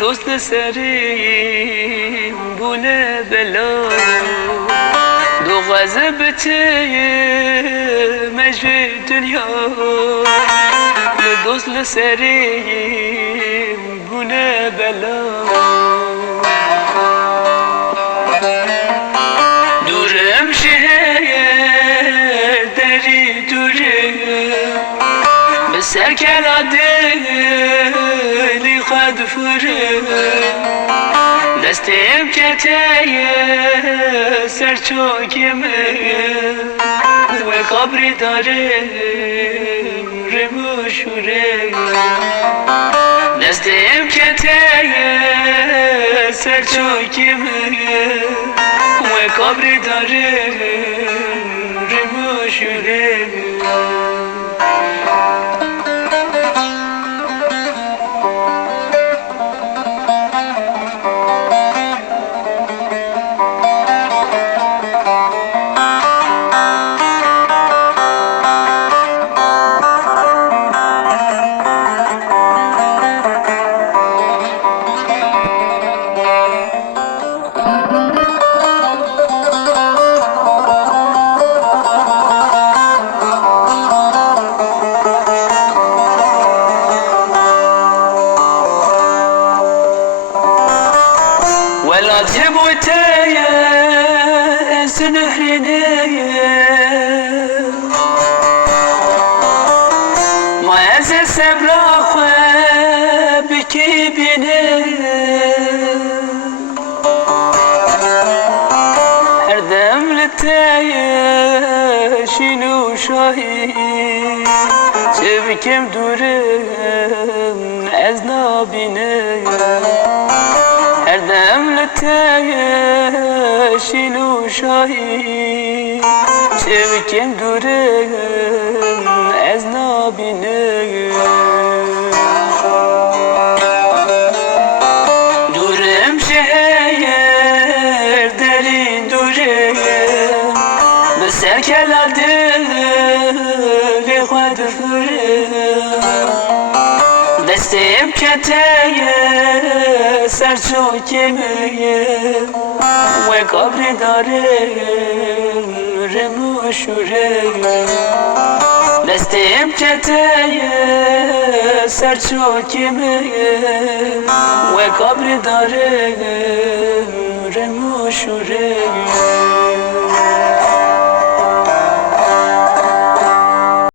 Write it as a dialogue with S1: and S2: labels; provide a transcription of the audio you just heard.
S1: دوست سریم بونه بلا دو غزه مجوی دنیا دوست سریم Şemşiye deri dürü Beserken adeli kad fırı Desteyim keteye ser çokimi Ve kabri darim remuşure Desteyim keteye ser çokimi Sabri darım, rümüş yüreğim و قبری دارم رمو شورم ولا جبوتي سنحرني ما أزل سبراخ بكي بيني هردم لتاي شنو شاهي تبكم دورم از نابینه هر دم لتای شیلو شاهی چه بکن دورم از نابینه دورم شهر درین دوره به سر کلا دل خود فرم دستم کتای سر چوکمه و قبر داره رمو شوره دستم کتای سر چوکمه و قبر داره رمو شوره